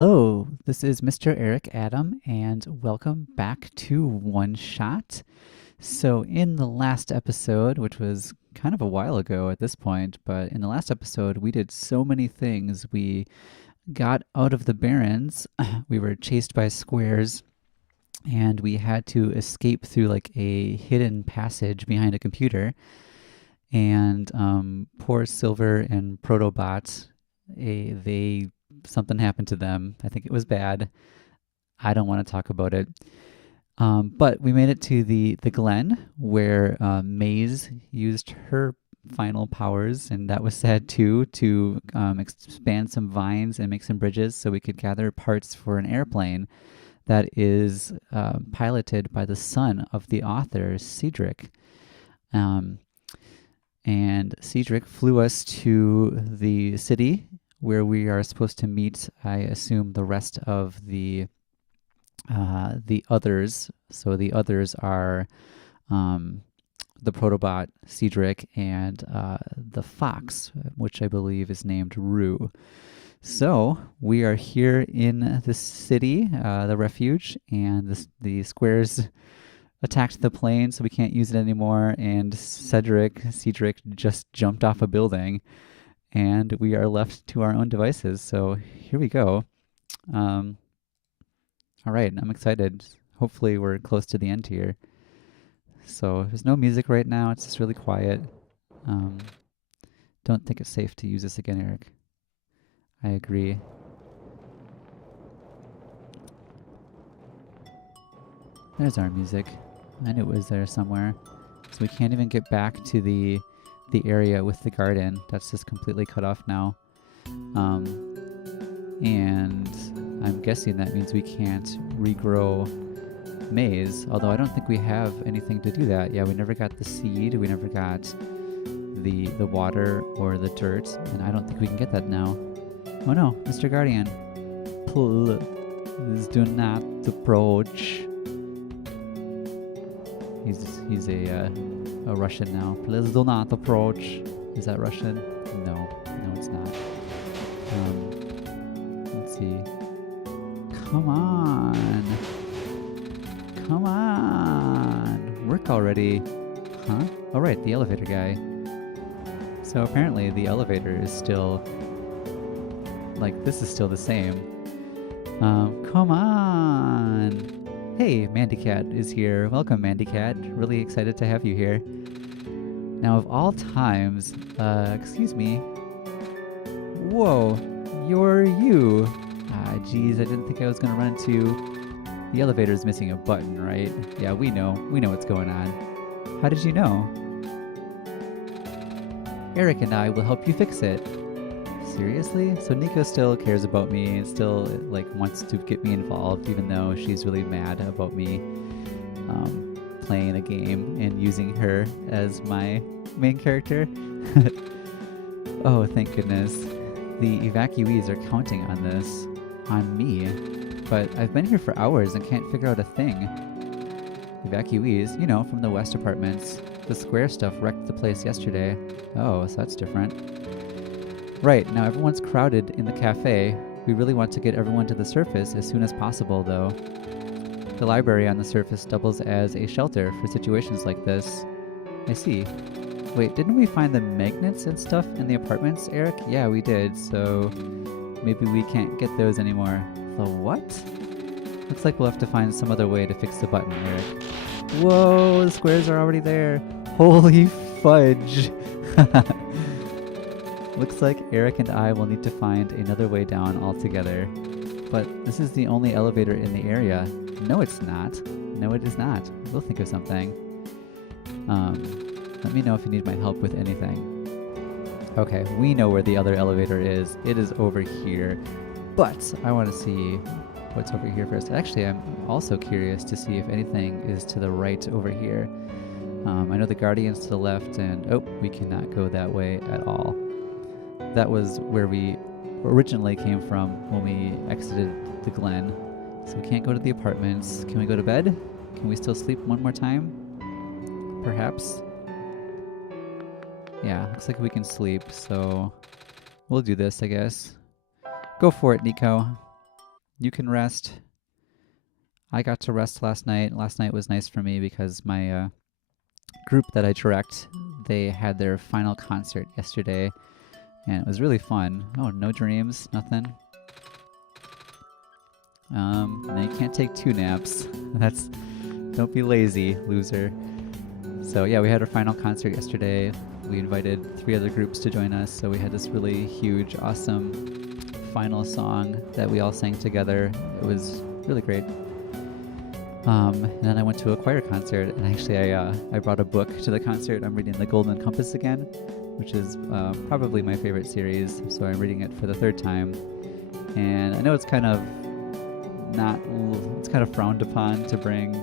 Hello, this is Mr. Eric Adam, and welcome back to One Shot. So, in the last episode, which was kind of a while ago at this point, but in the last episode, we did so many things. We got out of the Barrens, we were chased by squares, and we had to escape through like a hidden passage behind a computer. And poor Silver and Protobot, they something happened to them. I think it was bad. I don't want to talk about it. But we made it to the Glen where Maze used her final powers, and that was sad too, to expand some vines and make some bridges so we could gather parts for an airplane that is piloted by the son of the author, Cedric. Um, and Cedric flew us to the city where we are supposed to meet, I assume, the rest of the others. So the others are um, the Protobot, Cedric, and the fox, which I believe is named Rue. So we are here in the city, the refuge, and the squares attacked the plane, so we can't use it anymore. And Cedric just jumped off a building, and we are left to our own devices. So here we go. Um, all right, I'm excited. Hopefully, we're close to the end here. So there's no music right now. It's just really quiet. Um, don't think it's safe to use this again, Eric. I agree. There's our music. I knew it was there somewhere. So we can't even get back to the area with the garden. That's just completely cut off now. And I'm guessing that means we can't regrow maize, although I don't think we have anything to do that. Yeah, we never got the seed, we never got the water or the dirt, and I don't think we can get that now. Oh no, Mr. Guardian. Please do not approach. He's a Russian now. Please do not approach. Is that Russian? No, no, it's not. Let's see. Come on. Come on. Work already. Huh? Oh, right, the elevator guy. So apparently the elevator is still, like, this is still the same. Come on. Hey, Mandy Cat is here. Welcome, Mandy Cat. Really excited to have you here. Now, of all times, excuse me. Whoa, you're you. Ah, geez, I didn't think I was gonna run into. The elevator's missing a button, right? Yeah, we know. We know what's going on. How did you know? Eric and I will help you fix it. Seriously? So Niko still cares about me and still like wants to get me involved, even though she's really mad about me playing a game and using her as my main character. Oh, thank goodness. The evacuees are counting on this, on me. But I've been here for hours and can't figure out a thing. Evacuees, you know, from the West apartments. The square stuff wrecked the place yesterday. Oh, so that's different. Right, now everyone's crowded in the cafe. We really want to get everyone to the surface as soon as possible, though. The library on the surface doubles as a shelter for situations like this. I see. Wait, didn't we find the magnets and stuff in the apartments, Eric? Yeah, we did, so maybe we can't get those anymore. The what? Looks like we'll have to find some other way to fix the button, Eric. Whoa, the squares are already there. Holy fudge. Looks like Eric and I will need to find another way down altogether. But this is the only elevator in the area. No, it's not. No, it is not. We'll think of something. Let me know if you need my help with anything. Okay, we know where the other elevator is. It is over here. But I want to see what's over here first. Actually, I'm also curious to see if anything is to the right over here. I know the Guardian's to the left, and oh, we cannot go that way at all. That was where we originally came from when we exited the Glen. So we can't go to the apartments. Can we go to bed? Can we still sleep one more time? Perhaps? Yeah, looks like we can sleep, so we'll do this, I guess. Go for it, Niko. You can rest. I got to rest last night. Last night was nice for me because my group that I direct, they had their final concert yesterday, and it was really fun. Oh, no dreams, nothing. Now you can't take 2 naps. Don't be lazy, loser. So yeah, we had our final concert yesterday. We invited 3 other groups to join us, so we had this really huge, awesome final song that we all sang together. It was really great. And then I went to a choir concert, and actually I brought a book to the concert. I'm reading The Golden Compass again, which is probably my favorite series, so I'm reading it for the 3rd time. And I know it's kind of frowned upon to bring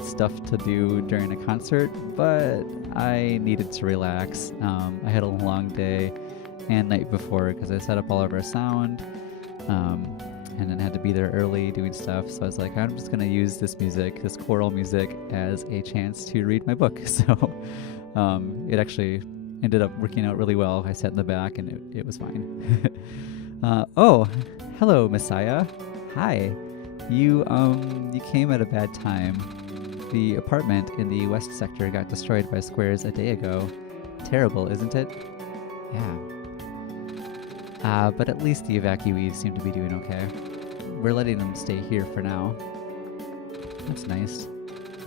stuff to do during a concert, but I needed to relax. I had a long day and night before because I set up all of our sound, and then had to be there early doing stuff. So I was like, I'm just going to use this choral music, as a chance to read my book. So it actually ended up working out really well. I sat in the back and it was fine. Oh, hello, Messiah. Hi. You came at a bad time. The apartment in the west sector got destroyed by squares a day ago. Terrible, isn't it? Yeah. But at least the evacuees seem to be doing okay. We're letting them stay here for now. That's nice.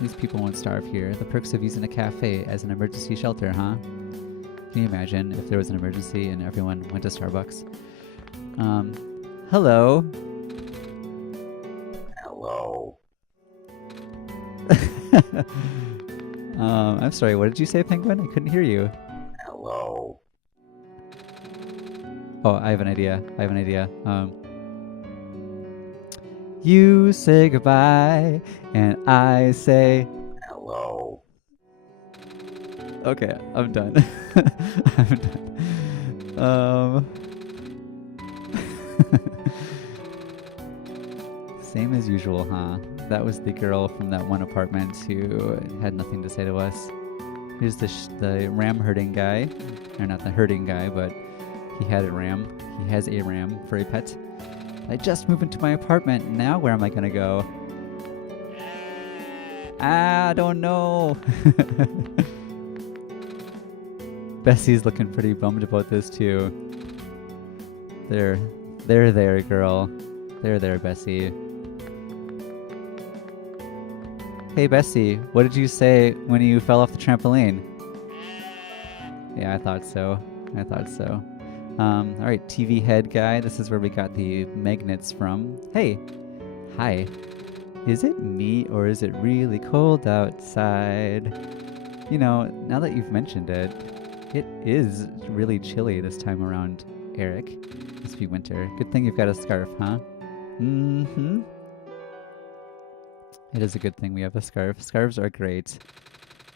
These people won't starve here. The perks of using a cafe as an emergency shelter, huh? Can you imagine if there was an emergency and everyone went to Starbucks? Hello. Hello. I'm sorry, what did you say, Penguin? I couldn't hear you. Hello. Oh, I have an idea. You say goodbye, and I say Hello. okay, I'm done. I'm done. Same as usual, huh? That was the girl from that one apartment who had nothing to say to us. Here's the ram herding guy. Or not the herding guy, but he had a ram. He has a ram for a pet. I just moved into my apartment. Now where am I gonna go? I don't know. Bessie's looking pretty bummed about this too. There, girl. There, Bessie. Hey, Bessie, what did you say when you fell off the trampoline? Yeah, I thought so. Alright, TV head guy, this is where we got the magnets from. Hey! Hi. Is it me, or is it really cold outside? You know, now that you've mentioned it, it is really chilly this time around, Eric. Must be winter. Good thing you've got a scarf, huh? Mm-hmm. It is a good thing we have a scarf. Scarves are great.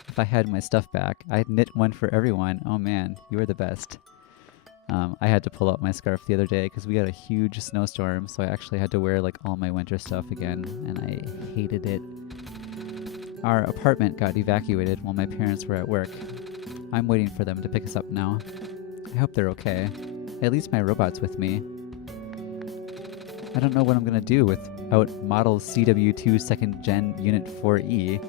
If I had my stuff back, I'd knit one for everyone. Oh man, you are the best. I had to pull out my scarf the other day because we had a huge snowstorm, so I actually had to wear like all my winter stuff again, and I hated it. Our apartment got evacuated while my parents were at work. I'm waiting for them to pick us up now. I hope they're okay. At least my robot's with me. I don't know what I'm gonna do without Model CW2 2nd Gen Unit 4E.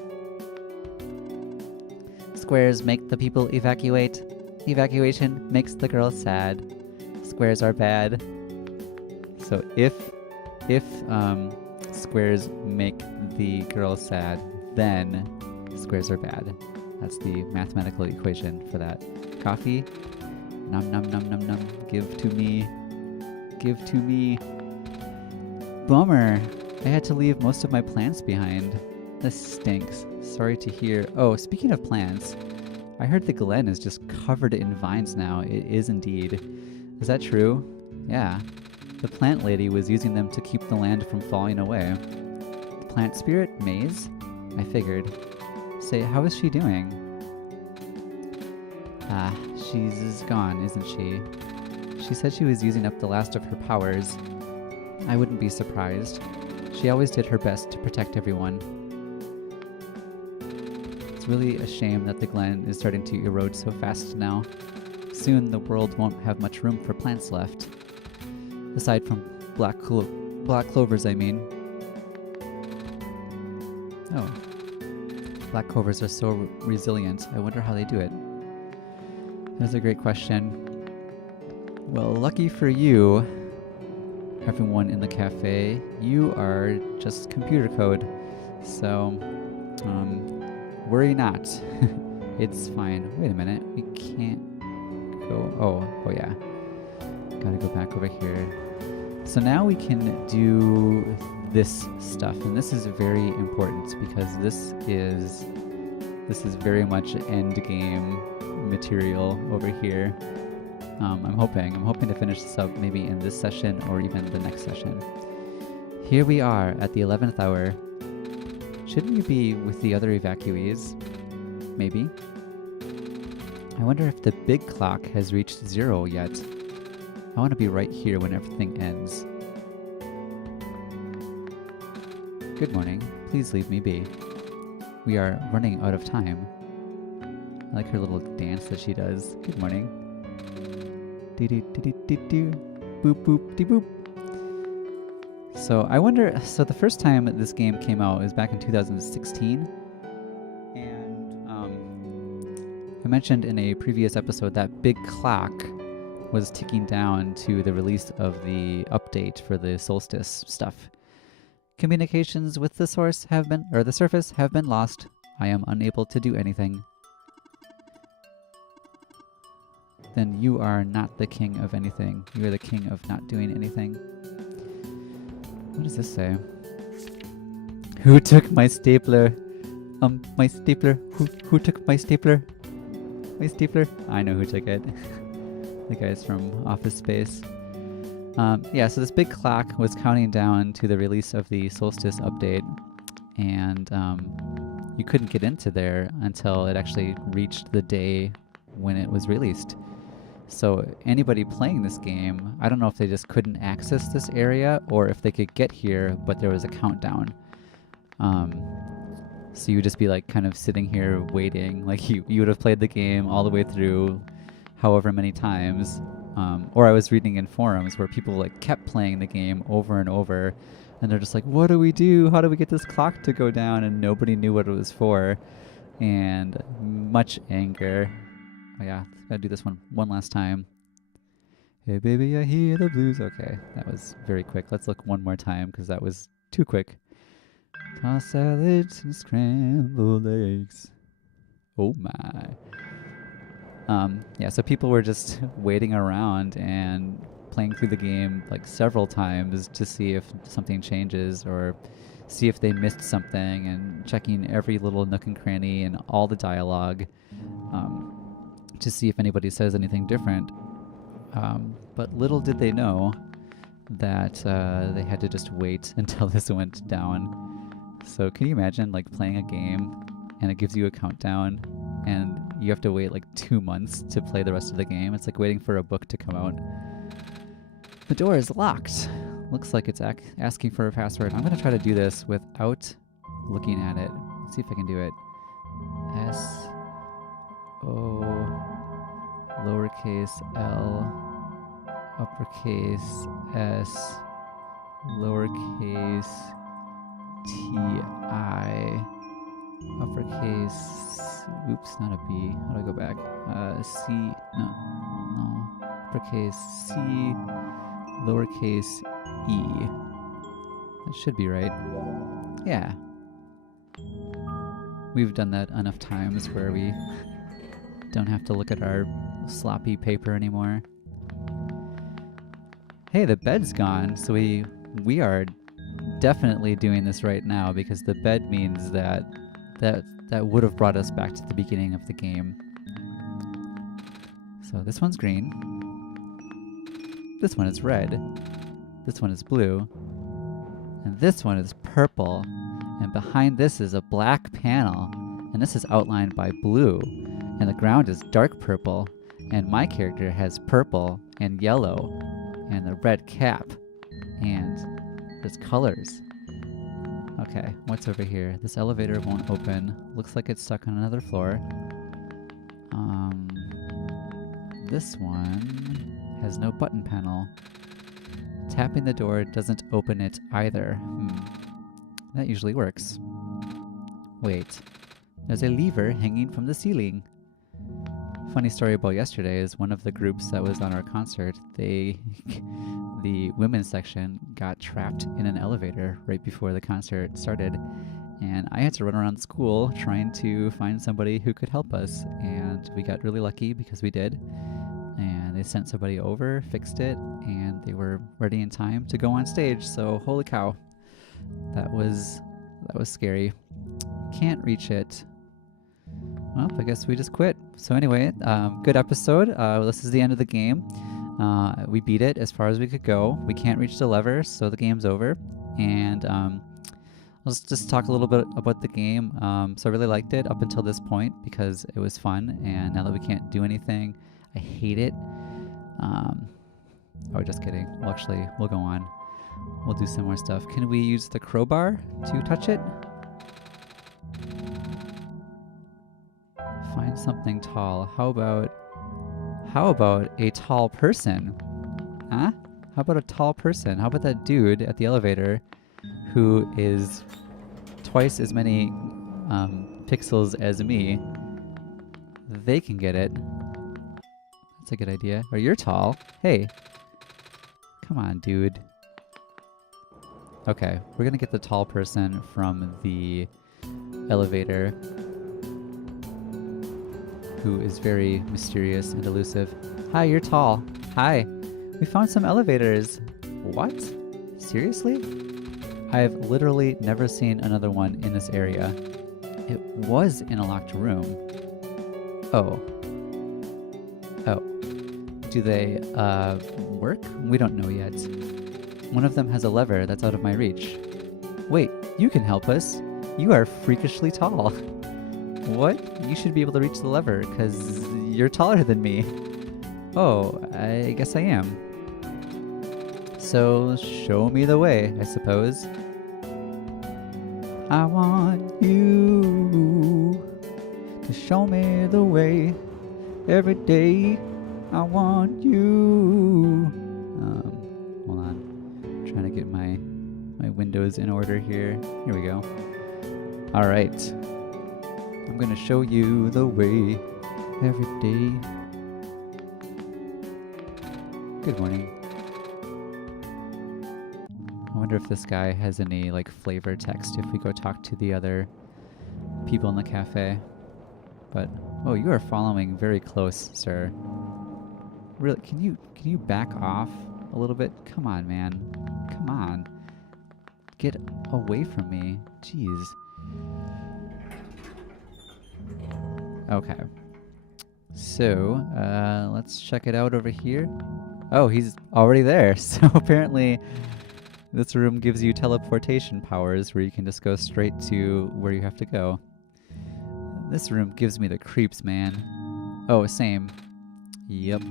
Squares make the people evacuate. Evacuation makes the girls sad. Squares are bad. So if squares make the girls sad, then squares are bad. That's the mathematical equation for that. Coffee? Nom nom nom nom nom. Give to me. Give to me. Bummer. I had to leave most of my plants behind. This stinks. Sorry to hear. Oh, speaking of plants, I heard the Glen is just covered in vines now. It is indeed. Is that true? Yeah. The plant lady was using them to keep the land from falling away. The plant spirit? Maze? I figured. Say, how is she doing? Ah, she's gone, isn't she? She said she was using up the last of her powers. I wouldn't be surprised. She always did her best to protect everyone. It's really a shame that the Glen is starting to erode so fast now. Soon the world won't have much room for plants left. Aside from black Black clovers, I mean. Oh. Black clovers are so resilient. I wonder how they do it. That's a great question. Well, lucky for you, everyone in the cafe, you are just computer code. So, worry not. It's fine. Wait a minute. We can't go. Oh yeah. Gotta go back over here. So now we can do this stuff, and this is very important because this is very much end game material over here. I'm hoping to finish this up maybe in this session or even the next session. Here we are at the 11th hour. Shouldn't you be with the other evacuees? Maybe. I wonder if the big clock has reached 0 yet. I want to be right here when everything ends. Good morning. Please leave me be. We are running out of time. I like her little dance that she does. Good morning. Do-do-do-do-do-do. Boop boop de boop. So I wonder, so the first time this game came out was back in 2016. And I mentioned in a previous episode that big clock was ticking down to the release of the update for the solstice stuff. Communications with the source have been, or the surface have been lost. I am unable to do anything. Then you are not the king of anything. You are the king of not doing anything. What does this say? Who took my stapler? My stapler. Who took my stapler? My stapler? I know who took it. The guys from Office Space. Yeah, so this big clock was counting down to the release of the Solstice update, and you couldn't get into there until it actually reached the day when it was released. So anybody playing this game, I don't know if they just couldn't access this area or if they could get here, but there was a countdown. So you would just be like kind of sitting here waiting, like you would have played the game all the way through however many times. Or I was reading in forums where people like kept playing the game over and over, and they're just like, what do we do? How do we get this clock to go down? And nobody knew what it was for, and much anger. Oh yeah, gotta do this one last time. Hey baby, I hear the blues. Okay, that was very quick. Let's look one more time because that was too quick. Toss salads and scrambled eggs. Oh my. Yeah, so people were just waiting around and playing through the game like several times to see if something changes or see if they missed something, and checking every little nook and cranny and all the dialogue to see if anybody says anything different. But little did they know that they had to just wait until this went down. So can you imagine like playing a game and it gives you a countdown and you have to wait like 2 months to play the rest of the game? It's like waiting for a book to come out. The door is locked. Looks like it's asking for a password. I'm going to try to do this without looking at it. Let's see if I can do it. S-O lowercase l uppercase s lowercase t-i uppercase, oops, not a B. How do I go back? C, no. Uppercase C, lowercase e. That should be right. Yeah. We've done that enough times where we don't have to look at our sloppy paper anymore. Hey, the bed's gone, so we are definitely doing this right now because the bed means that would have brought us back to the beginning of the game. So this one's green. This one is red. This one is blue. And this one is purple. And behind this is a black panel. And this is outlined by blue. And the ground is dark purple. And my character has purple and yellow and a red cap. And there's colors. Okay, what's over here? This elevator won't open. Looks like it's stuck on another floor. This one has no button panel. Tapping the door doesn't open it either. That usually works. Wait, there's a lever hanging from the ceiling. Funny story about yesterday is one of the groups that was on our concert, the women's section got trapped in an elevator right before the concert started. And I had to run around school trying to find somebody who could help us. And we got really lucky because we did. And they sent somebody over, fixed it, and they were ready in time to go on stage. So holy cow, that was scary. Can't reach it. Well, I guess we just quit. So anyway, good episode. This is the end of the game. We beat it as far as we could go. We can't reach the lever, so the game's over. And let's just talk a little bit about the game. So I really liked it up until this point because it was fun. And now that we can't do anything, I hate it. Oh, just kidding. Well, actually, we'll go on. We'll do some more stuff. Can we use the crowbar to touch it? Find something tall. How about a tall person? Huh? How about a tall person? How about that dude at the elevator who is twice as many pixels as me? They can get it. That's a good idea. Or you're tall. Hey. Come on, dude. Okay, we're gonna get the tall person from the elevator who is very mysterious and elusive. Hi, you're tall. Hi. We found some elevators. What? Seriously? I've literally never seen another one in this area. It was in a locked room. Oh. Oh. Do they, work? We don't know yet. One of them has a lever that's out of my reach. Wait, you can help us. You are freakishly tall. What? You should be able to reach the lever, because you're taller than me. Oh, I guess I am. So, show me the way, I suppose. I want you to show me the way. Every day, I want you. Hold on. I'm trying to get my windows in order here. Here we go. All right. I'm gonna show you the way every day. Good morning. I wonder if this guy has any like flavor text if we go talk to the other people in the cafe. But oh, you are following very close, sir. Really, can you back off a little bit? Come on, man. Come on. Get away from me. Jeez. Okay. So, let's check it out over here. Oh, he's already there. So apparently this room gives you teleportation powers where you can just go straight to where you have to go. This room gives me the creeps, man. Oh, same. Yep.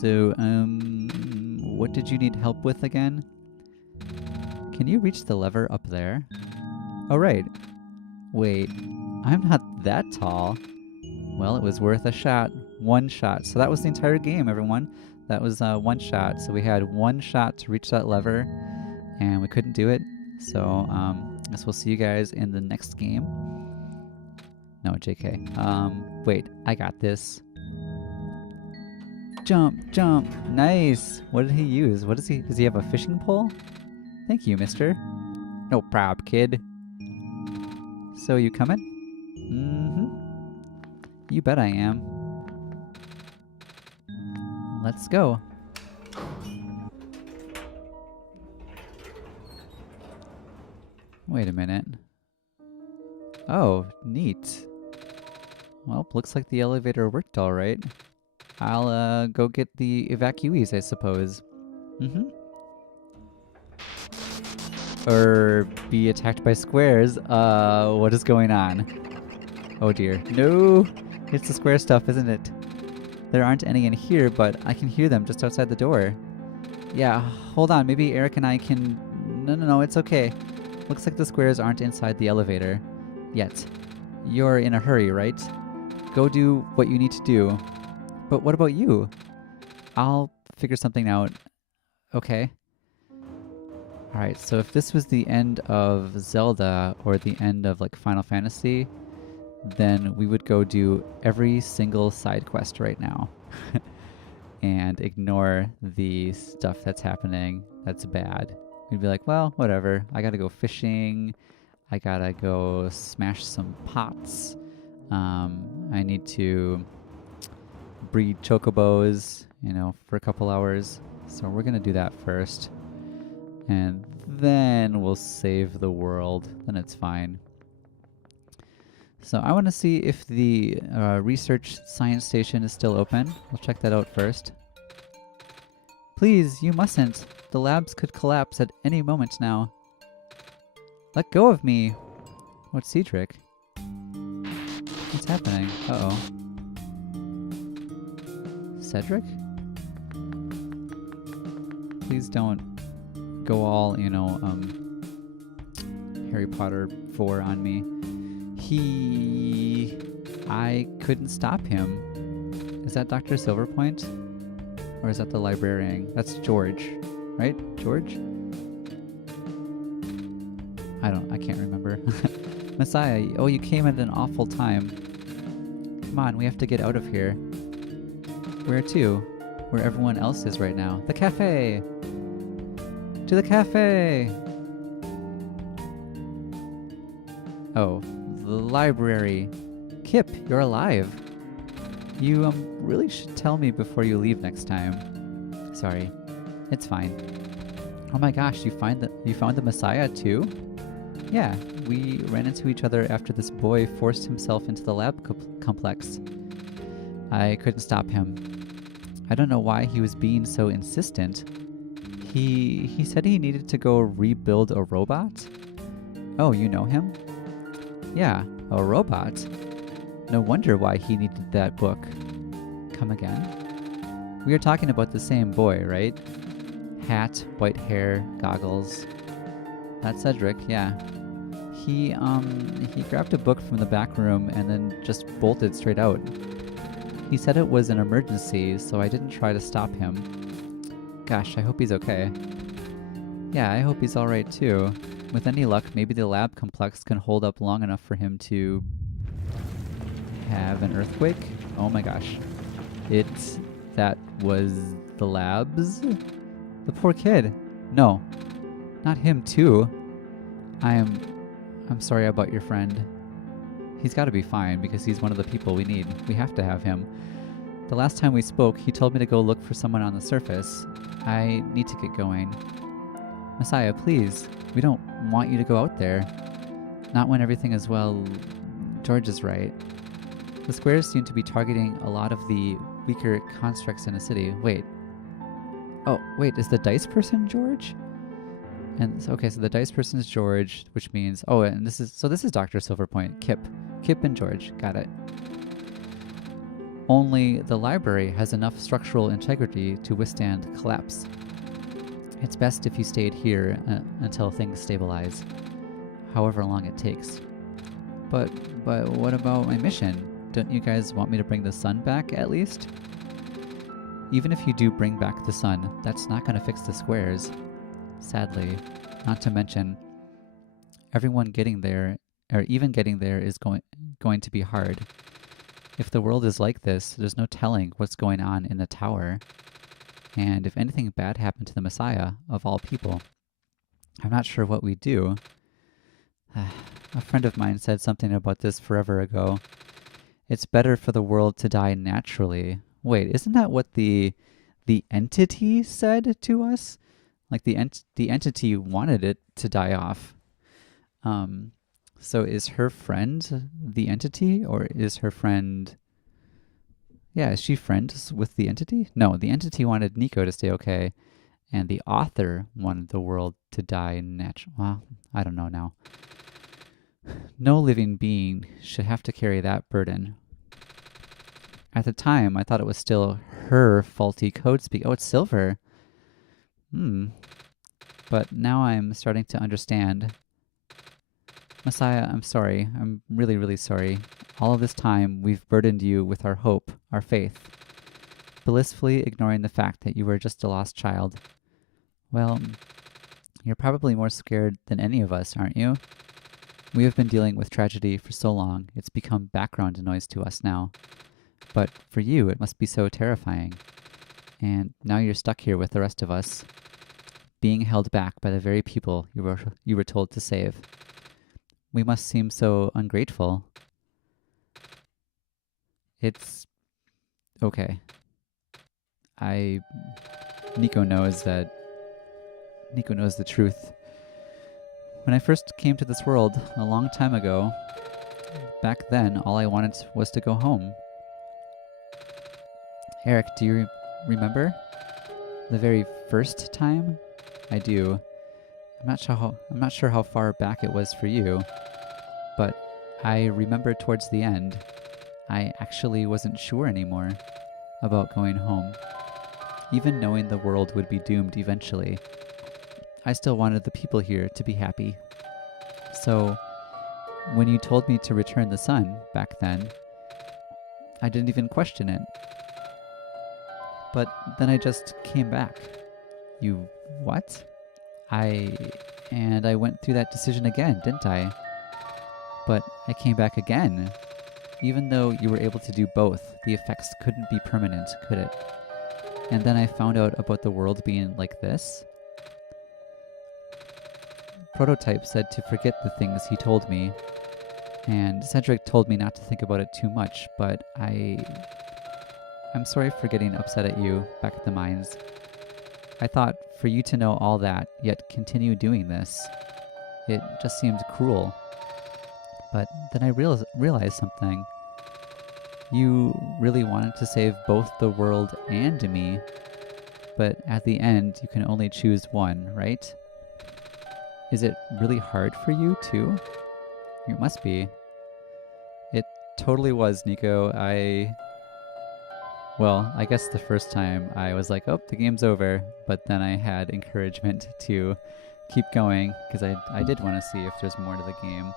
So, what did you need help with again? Can you reach the lever up there? Oh, right. Wait, I'm not that tall. Well, it was worth a shot. One shot. So that was the entire game, everyone. That was one shot. So we had one shot to reach that lever, and we couldn't do it. So I guess we'll see you guys in the next game. No, JK. Wait, I got this. Jump, jump. Nice. What did he use? What is he? Does he have a fishing pole? Thank you, mister. No prob, kid. So you coming? Mm-hmm. You bet I am. Let's go. Wait a minute. Oh, neat. Well, looks like the elevator worked all right. I'll go get the evacuees, I suppose. Mm-hmm. Or be attacked by squares. What is going on? Oh dear. No! It's the square stuff, isn't it? There aren't any in here, but I can hear them just outside the door. Yeah, hold on. Maybe Eric and I can... No, it's okay. Looks like the squares aren't inside the elevator. Yet. You're in a hurry, right? Go do what you need to do. But what about you? I'll figure something out. Okay. Alright, so if this was the end of Zelda or the end of like Final Fantasy, then we would go do every single side quest right now and ignore the stuff that's happening that's bad. We'd be like, well, whatever. I gotta go fishing. I gotta go smash some pots. I need to breed chocobos, for a couple hours. So we're gonna do that first. And then we'll save the world. Then it's fine. So I want to see if the research science station is still open. We'll check that out first. Please, you mustn't. The labs could collapse at any moment now. Let go of me. What's Cedric? What's happening? Uh-oh. Cedric? Please don't go all, Harry Potter 4 on me. I couldn't stop him. Is that Dr. Silverpoint? Or is that the librarian? That's George, right? George? I can't remember. Messiah, oh, you came at an awful time. Come on, we have to get out of here. Where to? Where everyone else is right now. The cafe! To the cafe! Oh, the library. Kip, you're alive. You really should tell me before you leave next time. Sorry. It's fine. Oh my gosh, you found the Messiah too? Yeah, we ran into each other after this boy forced himself into the lab complex. I couldn't stop him. I don't know why he was being so insistent. He said he needed to go rebuild a robot? Oh, you know him? Yeah, a robot. No wonder why he needed that book. Come again? We are talking about the same boy, right? Hat, white hair, goggles. That's Cedric, yeah. He grabbed a book from the back room and then just bolted straight out. He said it was an emergency, so I didn't try to stop him. Gosh, I hope he's okay. Yeah, I hope he's alright too. With any luck, maybe the lab complex can hold up long enough for him to have an earthquake? Oh my gosh. That was the labs? The poor kid. No. Not him too. I'm sorry about your friend. He's gotta be fine because he's one of the people we need. We have to have him. The last time we spoke, he told me to go look for someone on the surface. I need to get going. Messiah, please. We don't want you to go out there. Not when everything is well. George is right. The squares seem to be targeting a lot of the weaker constructs in a city. Wait. Oh, wait, is the dice person George? And okay, so the dice person is George, which means and this is Dr. Silverpoint. Kip and George. Got it. Only the library has enough structural integrity to withstand collapse. It's best if you stayed here until things stabilize, however long it takes. But what about my mission? Don't you guys want me to bring the sun back, at least? Even if you do bring back the sun, that's not going to fix the squares. Sadly. Not to mention, everyone getting there, or even getting there, is going to be hard. If the world is like this, there's no telling what's going on in the tower. And if anything bad happened to the Messiah, of all people, I'm not sure what we'd do. A friend of mine said something about this forever ago. It's better for the world to die naturally. Wait, isn't that what the entity said to us? Like the entity wanted it to die off. So is her friend the entity, or is her friend... Yeah, is she friends with the entity? No, the entity wanted Niko to stay okay, and the author wanted the world to die naturally. Well, I don't know now. No living being should have to carry that burden. At the time, I thought it was still her faulty code speak. Oh, it's Silver. But now I'm starting to understand. Messiah, I'm sorry. I'm really, really sorry. All of this time, we've burdened you with our hope, our faith, blissfully ignoring the fact that you were just a lost child. Well, You're probably more scared than any of us, aren't you? We have been dealing with tragedy for so long, it's become background noise to us now. But for you, it must be so terrifying. And now you're stuck here with the rest of us, being held back by the very people you were told to save. We must seem so ungrateful. It's okay. I Niko knows the truth. When I first came to this world a long time ago, back then all I wanted was to go home. Eric, do you remember the very first time? I do. I'm not sure how far back it was for you, but I remember towards the end, I actually wasn't sure anymore about going home. Even knowing the world would be doomed eventually, I still wanted the people here to be happy. So, when you told me to return the sun back then, I didn't even question it. But then I just came back. You what? I went through that decision again, didn't I? But I came back again. Even though you were able to do both, the effects couldn't be permanent, could it? And then I found out about the world being like this. Prototype said to forget the things he told me, and Cedric told me not to think about it too much, but I'm sorry for getting upset at you back at the mines. I thought for you to know all that, yet continue doing this, it just seemed cruel. But then I realized something. You really wanted to save both the world and me, but at the end you can only choose one, right? Is it really hard for you too? It must be. It totally was, Niko. I guess the first time I was like, oh, the game's over, but then I had encouragement to keep going because I did want to see if there's more to the game.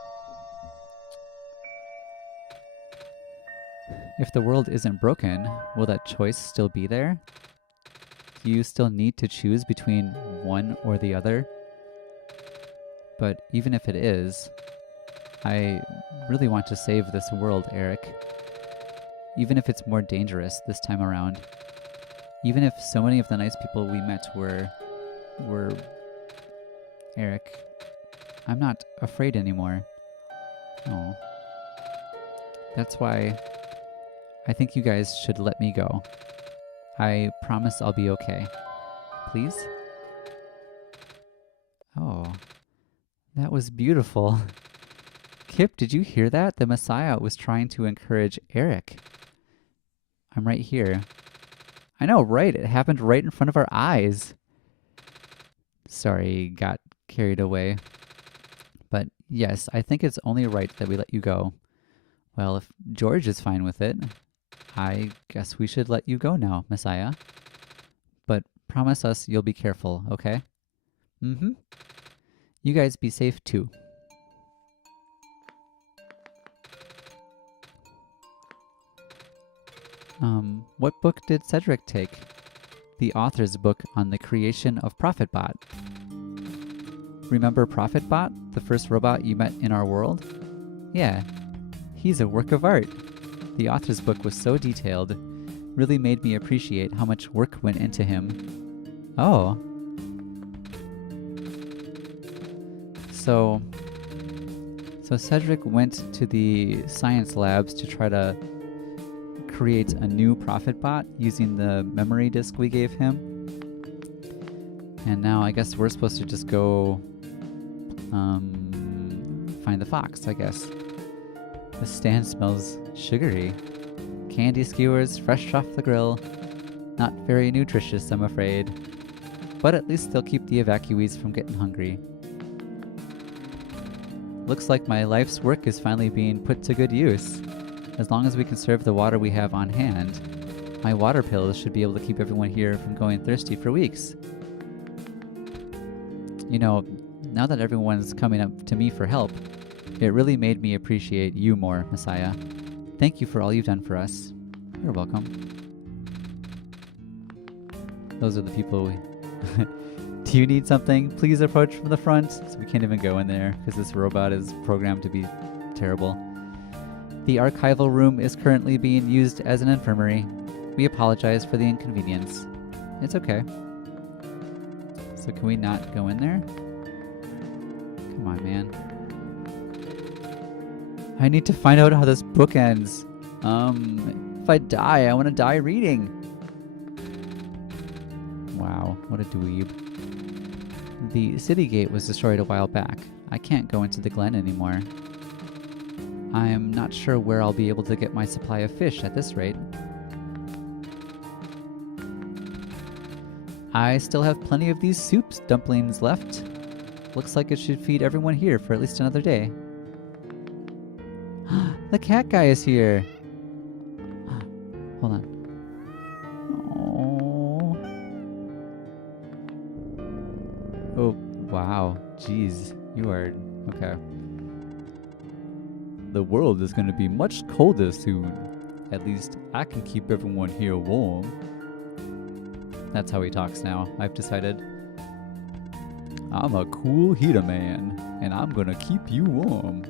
If the world isn't broken, will that choice still be there? Do you still need to choose between one or the other? But even if it is, I really want to save this world, Eric. Even if it's more dangerous this time around. Even if so many of the nice people we met were Eric, I'm not afraid anymore. Oh. That's why I think you guys should let me go. I promise I'll be okay. Please? Oh. That was beautiful. Kip, did you hear that? The Messiah was trying to encourage Eric. I'm right here. I know, right? It happened right in front of our eyes. Sorry, got carried away. But yes, I think it's only right that we let you go. Well, if George is fine with it, I guess we should let you go now, Messiah. But promise us you'll be careful, okay? Mm-hmm. You guys be safe too. What book did Cedric take? The author's book on the creation of Protobot. Remember Protobot, the first robot you met in our world? Yeah, he's a work of art. The author's book was so detailed, really made me appreciate how much work went into him. Oh. So Cedric went to the science labs to try to create a new Protobot using the memory disk we gave him. And now I guess we're supposed to just go find the fox, I guess. The stand smells sugary. Candy skewers fresh off the grill. Not very nutritious, I'm afraid. But at least they'll keep the evacuees from getting hungry. Looks like my life's work is finally being put to good use. As long as we conserve the water we have on hand, my water pills should be able to keep everyone here from going thirsty for weeks. You know, now that everyone's coming up to me for help, it really made me appreciate you more, Messiah. Thank you for all you've done for us. You're welcome. Those are the people we... Do you need something? Please approach from the front. So we can't even go in there because this robot is programmed to be terrible. The archival room is currently being used as an infirmary. We apologize for the inconvenience. It's okay. So can we not go in there? Come on, man. I need to find out how this book ends. If I die, I want to die reading. Wow, what a dweeb. The city gate was destroyed a while back. I can't go into the glen anymore. I'm not sure where I'll be able to get my supply of fish at this rate. I still have plenty of these soups dumplings left. Looks like it should feed everyone here for at least another day. The cat guy is here. Hold on. Oh, wow. Jeez, you are... Okay. The world is going to be much colder soon. At least I can keep everyone here warm. That's how he talks now, I've decided. I'm a cool heater man, and I'm going to keep you warm.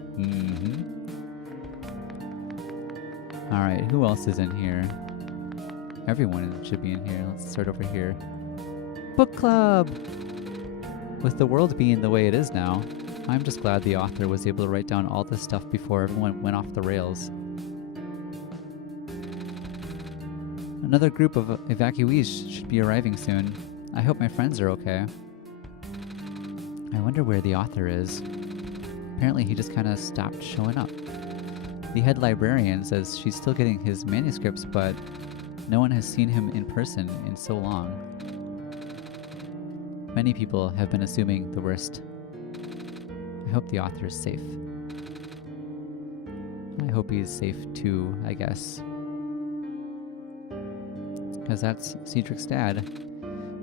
Alright, who else is in here? Everyone should be in here. Let's start over here. Book club! With the world being the way it is now, I'm just glad the author was able to write down all this stuff before everyone went off the rails. Another group of evacuees should be arriving soon. I hope my friends are okay. I wonder where the author is. Apparently he just kind of stopped showing up. The head librarian says she's still getting his manuscripts, but no one has seen him in person in so long. Many people have been assuming the worst. I hope the author is safe. I hope he's safe too, I guess. Because that's Cedric's dad.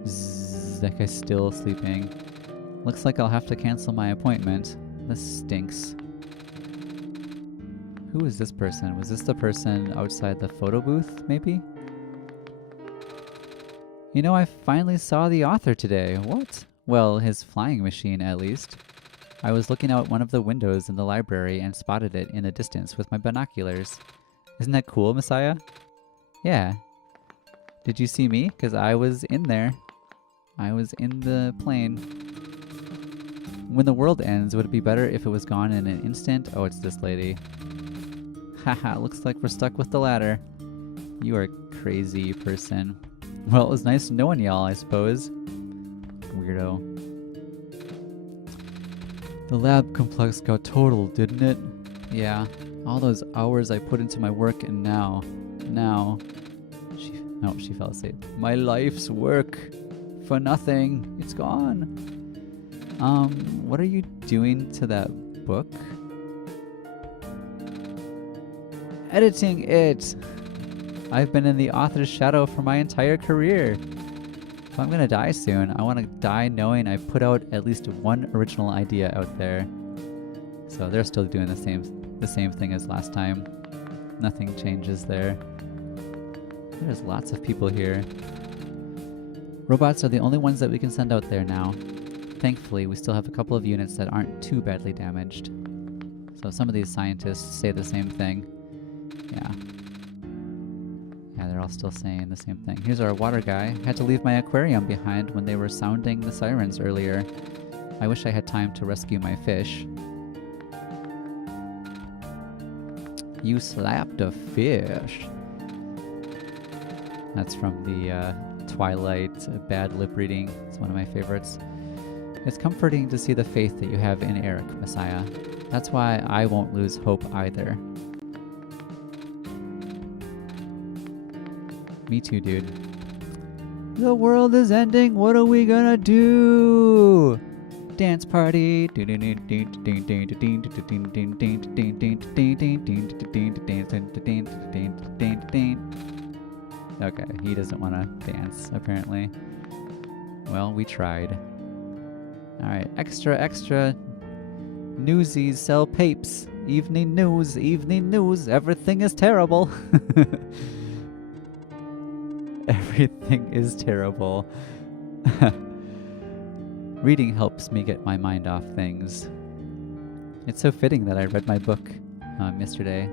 Zzz, that guy's still sleeping. Looks like I'll have to cancel my appointment. This stinks. Who is this person? Was this the person outside the photo booth, maybe? You know, I finally saw the author today. What? Well, his flying machine, at least. I was looking out one of the windows in the library and spotted it in the distance with my binoculars. Isn't that cool, Messiah? Yeah. Did you see me? Because I was in there. I was in the plane. When the world ends, would it be better if it was gone in an instant? Oh, it's this lady. Haha, looks like we're stuck with the ladder. You are a crazy person. Well, it was nice knowing y'all, I suppose. Weirdo. The lab complex got totaled, didn't it? Yeah. All those hours I put into my work and now... She fell asleep. My life's work. For nothing. It's gone. What are you doing to that book? Editing it! I've been in the author's shadow for my entire career. If I'm gonna die soon, I want to die knowing I put out at least one original idea out there. So they're still doing the same thing as last time. Nothing changes there. There's lots of people here. Robots are the only ones that we can send out there now. Thankfully, we still have a couple of units that aren't too badly damaged. So some of these scientists say the same thing. Yeah, they're all still saying the same thing. Here's our water guy. Had to leave my aquarium behind when they were sounding the sirens earlier. I wish I had time to rescue my fish. You slapped a fish. That's from the Twilight bad lip reading. It's one of my favorites. It's comforting to see the faith that you have in Eric, Messiah. That's why I won't lose hope either. Me too, dude. The world is ending. What are we gonna do? Dance party. Okay, he doesn't want to dance, apparently. Well, we tried. Alright, extra. Newsies sell papes. Evening news. Everything is terrible. Everything is terrible. reading helps me get my mind off things. It's so fitting that I read my book yesterday,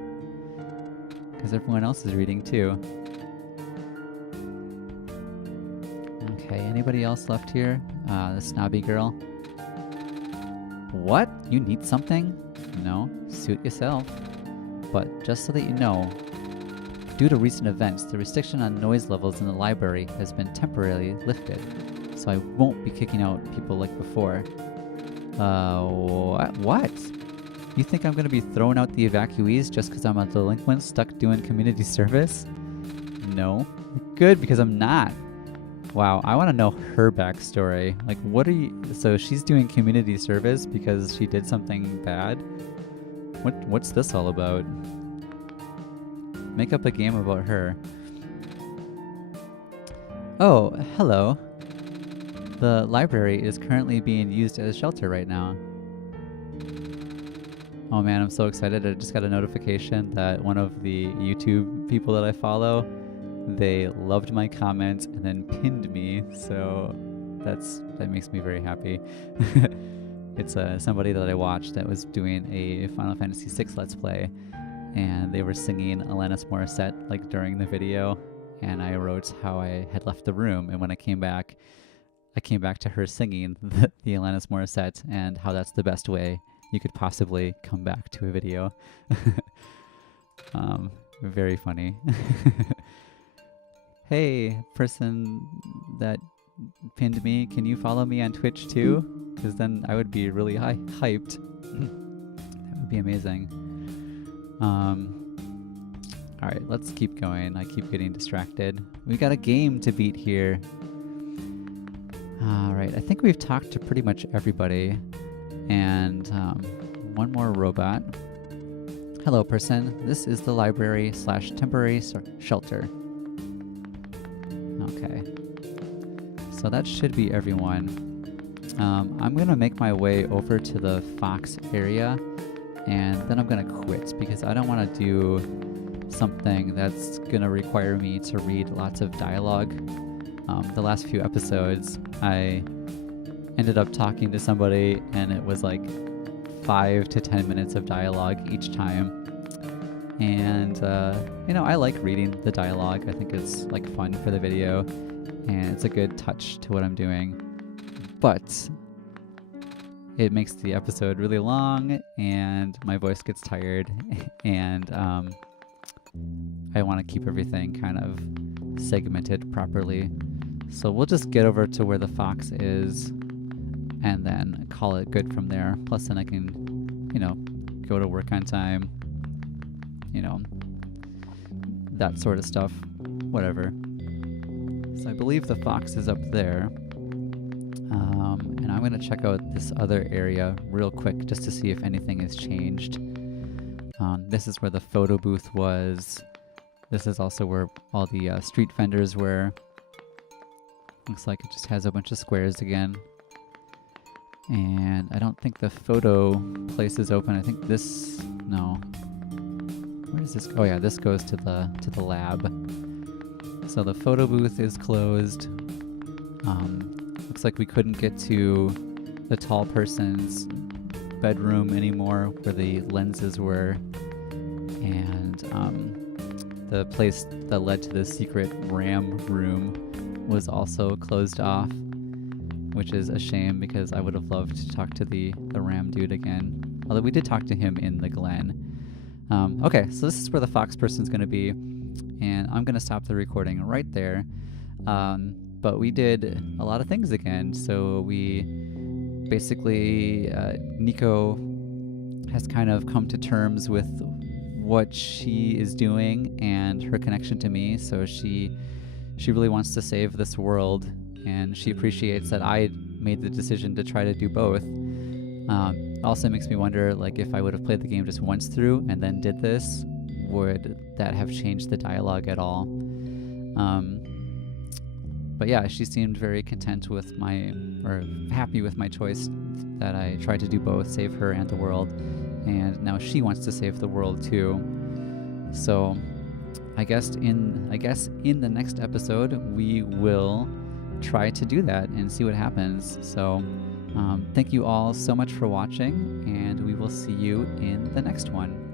because everyone else is reading too. Okay, anybody else left here? The snobby girl. What? You need something? No, suit yourself. But just so that you know, due to recent events, the restriction on noise levels in the library has been temporarily lifted, so I won't be kicking out people like before. What? You think I'm going to be throwing out the evacuees just because I'm a delinquent stuck doing community service? No. Good, because I'm not. Wow, I want to know her backstory. Like, what are you... So she's doing community service because she did something bad? What's this all about? Make up a game about her. Oh, hello. The library is currently being used as a shelter right now. Oh man, I'm so excited. I just got a notification that one of the YouTube people that I follow, they loved my comment and then pinned me, so that makes me very happy. It's somebody that I watched that was doing a Final Fantasy VI Let's Play, and they were singing Alanis Morissette like during the video, and I wrote how I had left the room, and when I came back to her singing the Alanis Morissette and how that's the best way you could possibly come back to a video. Very funny. Hey, person that pinned me, can you follow me on Twitch too? Because then I would be really hyped. That would be amazing. Alright, let's keep going. I keep getting distracted. We got a game to beat here. Alright, I think we've talked to pretty much everybody. And one more robot. Hello, person. This is the library / temporary shelter. Okay. So that should be everyone. I'm going to make my way over to the Fox area, and then I'm going to quit because I don't want to do something that's going to require me to read lots of dialogue. The last few episodes, I ended up talking to somebody, and it was like 5 to 10 minutes of dialogue each time. And, I like reading the dialogue. I think it's like fun for the video, and it's a good touch to what I'm doing. But it makes the episode really long, and my voice gets tired, and I want to keep everything kind of segmented properly. So we'll just get over to where the fox is, and then call it good from there. Plus then I can, go to work on time, that sort of stuff, whatever. So I believe the fox is up there. And I'm going to check out this other area real quick just to see if anything has changed. This is where the photo booth was. This is also where all the street vendors were. Looks like it just has a bunch of squares again. And I don't think the photo place is open. I think this... No. Where is this? Oh yeah, this goes to the lab. So the photo booth is closed. Looks like we couldn't get to the tall person's bedroom anymore where the lenses were. And the place that led to the secret RAM room was also closed off, which is a shame because I would have loved to talk to the RAM dude again. Although we did talk to him in the Glen. Okay, so this is where the fox person's going to be, and I'm going to stop the recording right there. But we did a lot of things again. So we basically, Niko has kind of come to terms with what she is doing and her connection to me. So she really wants to save this world, and she appreciates that I made the decision to try to do both. Also makes me wonder, like, if I would have played the game just once through and then did this, would that have changed the dialogue at all? But yeah, she seemed very content with happy with my choice that I tried to do both, save her and the world, and now she wants to save the world too. So I guess in the next episode we will try to do that and see what happens. So Thank you all so much for watching, and we will see you in the next one.